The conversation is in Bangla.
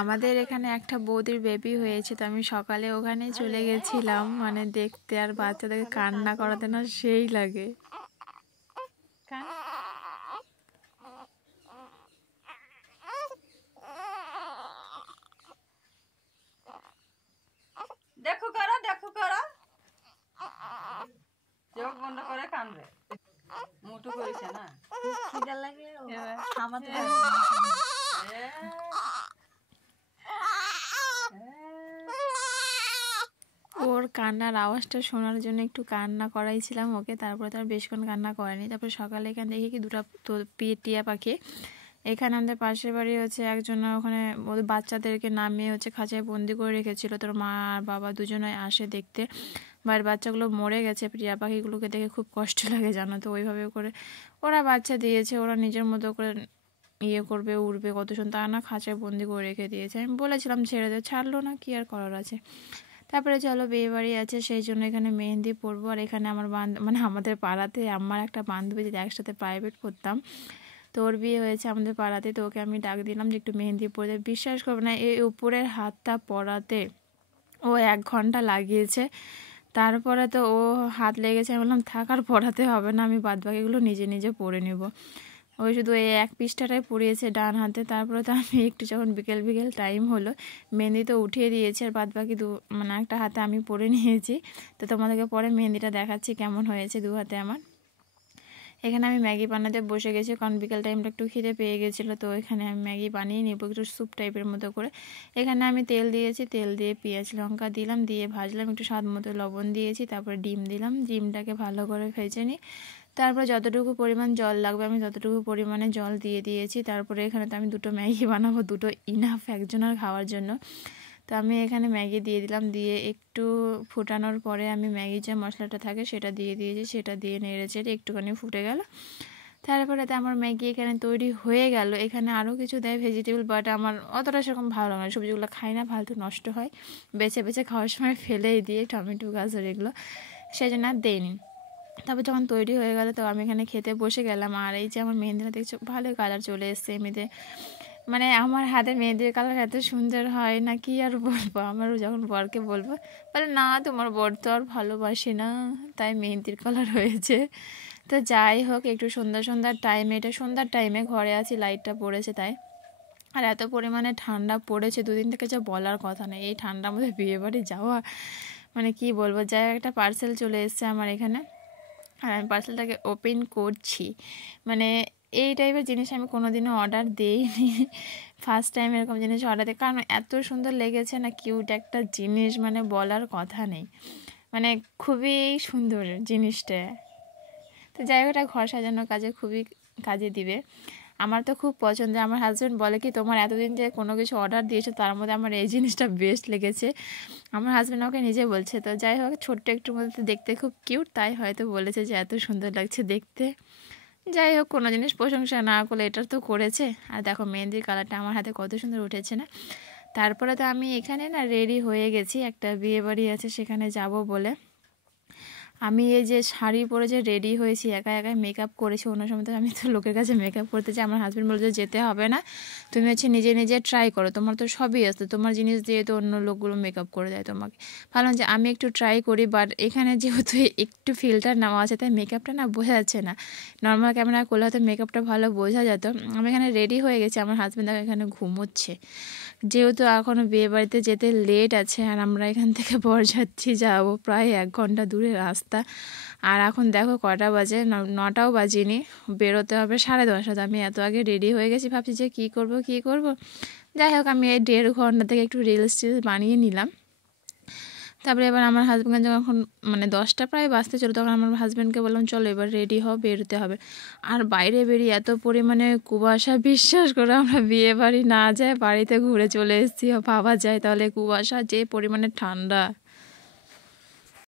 আমাদের এখানে একটা বৌদির বেবি হয়েছে, তো আমি সকালে ওখানে চলে গেছিলাম মানে দেখতে, আর বাচ্চাদেরকে কান্না করাতে না সেই লাগে। দেখো করো দেখো করো, চোখ বন্ধ করে কান্দবে, মুটু করেছে না খিদে লাগে থামাতে ওর কান্নার আওয়াজটা শোনার জন্য একটু কান্না করাইছিলাম ওকে, তারপরে তার বেশক্ষণ কান্না করেনি। তারপরে সকালে এখানে দেখি কি দুটো টিয়া পাখি এখানে আমাদের পাশের বাড়ি হচ্ছে একজন ওখানে ওদের বাচ্চাদেরকে নামিয়ে হচ্ছে খাঁচায় বন্দি করে রেখেছিল, তোর মা আর বাবা দুজনে আসে দেখতে। বাড়ির বাচ্চাগুলো মরে গেছে, টিয়া পাখিগুলোকে দেখে খুব কষ্ট লাগে জানো তো। ওইভাবে করে ওরা বাচ্চা দিয়েছে, ওরা নিজের মতো করে ইয়ে করবে, উড়বে কত সুন্দর, তা না খাঁচায় বন্দি করে রেখে দিয়েছে। আমি বলেছিলাম ছেড়ে দেয়, ছাড়লো না, কি আর করার আছে। তারপরে চলো বিয়ে বাড়ি আছে সেই জন্য এখানে মেহেন্দি পরবো। আর এখানে আমার মানে আমাদের পাড়াতে আমার একটা বান্ধবী যেটা একসাথে প্রাইভেট পড়তাম, তো ওর বিয়ে হয়েছে আমাদের পাড়াতে, তো ওকে আমি ডাক দিলাম যে একটু মেহেন্দি পরে। বিশ্বাস করবে না, এই উপরের হাতটা পরাতে ও 1 ঘন্টা লাগিয়েছে। তারপরে তো ও হাত লেগেছে, আমি বললাম থাক আর পড়াতে হবে না, আমি বাদবাকিগুলো নিজে নিজে পরে নেব। ওই শুধু এই 1 পৃষ্ঠাটাই পরিয়েছে ডান হাতে। তারপরে তো আমি একটু যখন বিকেল বিকেল টাইম হলো, মেহেন্দি তো উঠিয়ে দিয়েছে, আর বাদবাকি মানে একটা হাতে আমি পরে নিয়েছি। তো তোমাদেরকে পরে মেহেন্দিটা দেখাচ্ছি কেমন হয়েছে 2 হাতে আমার। এখানে আমি ম্যাগি বানাতে বসে গেছি, কারণ বিকেল টাইমটা একটু খিদে পেয়ে গেছিলো, তো এখানে আমি ম্যাগি বানিয়ে নেব একটু স্যুপ টাইপের মতো করে। এখানে আমি তেল দিয়েছি, তেল দিয়ে পেঁয়াজ লঙ্কা দিলাম, দিয়ে ভাজলাম, একটু স্বাদ মতো লবণ দিয়েছি, তারপরে ডিম দিলাম, ডিমটাকে ভালো করে ভেজে নিই। তারপরে যতটুকু পরিমাণ জল লাগবে আমি ততটুকু পরিমাণে জল দিয়ে দিয়েছি। তারপরে এখানে তো আমি 2টো ম্যাগি বানাবো, 2টো ইনাফ একজনের খাওয়ার জন্য। তো আমি এখানে ম্যাগি দিয়ে দিলাম, দিয়ে একটু ফুটানোর পরে আমি ম্যাগি যে মশলাটা থাকে সেটা দিয়ে দিয়েছি, সেটা দিয়ে নেড়ে চেড়ে একটুখানি ফুটে গেল। তারপরে তো আমার ম্যাগি এখানে তৈরি হয়ে গেল। এখানে আরও কিছু দেয় ভেজিটেবল, বাট আমার অতটা সেরকম ভালো লাগে না, সবজিগুলো খাই না, ফালতু নষ্ট হয়, বেছে বেছে খাওয়ার সময় ফেলেই দিয়ে টমেটো গাজর এগুলো, সেই জন্য আর দেয়নি। তারপর যখন তৈরি হয়ে গেল তো আমি এখানে খেতে বসে গেলাম। আর এই যে আমার মেহেন্দিটা দেখছো ভালোই কালার চলে এসছে এমনিতে, মানে আমার হাতে মেহেন্দির কালার এত সুন্দর হয় না কি আর বলবো। আমার যখন বরকে বলবো বলে না তোমার বর তো আর ভালোবাসে না, তাই মেহেন্দির কালার হয়েছে। তো যাই হোক, একটু সন্ধ্যার টাইমে, এটা সন্ধ্যার টাইমে ঘরে আছি, লাইটটা পড়েছে তাই। আর এত পরিমাণে ঠান্ডা পড়েছে 2 দিন থেকে, যা বলার কথা নেই। এই ঠান্ডার মধ্যে বিয়েবাড়ি যাওয়া মানে কি বলবো। যাই, একটা পার্সেল চলে এসছে আমার এখানে, আর আমি পার্সেলটাকে ওপেন করছি। মানে এই টাইপের জিনিস আমি কোনোদিনও অর্ডার দিইনি, ফার্স্ট টাইম এরকম জিনিস অর্ডার দিই, কারণ এত সুন্দর লেগেছে না, কিউট একটা জিনিস, মানে বলার কথা নেই, মানে খুবই সুন্দর জিনিসটা। তো যাই হোক, এটা ঘর সাজানোর কাজে খুবই কাজে দিবে। আমার তো খুব পছন্দ। আমার হাজব্যান্ড বলে কি তোমার এতদিন যে কোনো কিছু অর্ডার দিয়েছো তার মধ্যে আমার এই জিনিসটা বেস্ট লেগেছে, আমার হাজব্যান্ড আমাকে নিজে বলছে। তো যাই হোক, ছোট্ট একটু মধ্যে দেখতে খুব কিউট, তাই হয়তো বলেছে যে এত সুন্দর লাগছে দেখতে। যাই হোক, কোনো জিনিস প্রশংসা না করলে এটার তো করেছে। আর দেখো মেহেন্দির কালারটা আমার হাতে কত সুন্দর উঠেছে না। তারপরে তো আমি এখানে না রেডি হয়ে গেছি, একটা বিয়ে বাড়ি আছে সেখানে যাব বলে। আমি এই যে শাড়ি পরে যে রেডি হয়েছি, একা একাই মেকআপ করেছি, অন্য সময় তো আমি তো লোকের কাছে মেকআপ করতে চাই। আমার হাজব্যান্ড বলছে যেতে হবে না, তুমি হচ্ছে নিজে নিজে ট্রাই করো, তোমার তো সবই আসতো, তোমার জিনিস দিয়ে তো অন্য লোকগুলো মেকআপ করে দেয় তোমাকে। ভাবলাম যে আমি একটু ট্রাই করি, বাট এখানে যেহেতু একটু ফিল্টার নেওয়া আছে তাই মেকআপটা না বোঝা যাচ্ছে না। নর্মাল ক্যামেরা করলে হয়তো মেকআপটা ভালো বোঝা যেত। আমি এখানে রেডি হয়ে গেছি, আমার হাজব্যান্ড এখানে ঘুমোচ্ছে, যেহেতু এখনও বিয়েবাড়িতে যেতে লেট আছে। আর আমরা এখান থেকে বরযাত্রী যাবো, প্রায় 1 ঘন্টা দূরে রাস্তা। আর এখন দেখো কটা বাজে, 9টাও বাজিনি, বেরোতে হবে 10:30। আমি এত আগে রেডি হয়ে গেছি, ভাবছি যে কী করব। যাই হোক, আমি এই 1.5 ঘন্টা থেকে একটু রিলস বানিয়ে নিলাম। তারপরে এবার আমার হাজব্যান্ড যখন মানে 10টা প্রায় বাজতে চলো, তখন আমার হাজব্যান্ডকে বললাম চলো এবার রেডি হও, বেরোতে হবে। আর বাইরে বেরিয়ে এত পরিমাণে কুয়াশা, বিশ্বাস করে আমরা বিয়ে বাড়ি না যায় বাড়িতে ঘুরে চলে এসেছি, ভাবা যায় তাহলে কুয়াশা যে পরিমাণে ঠান্ডা।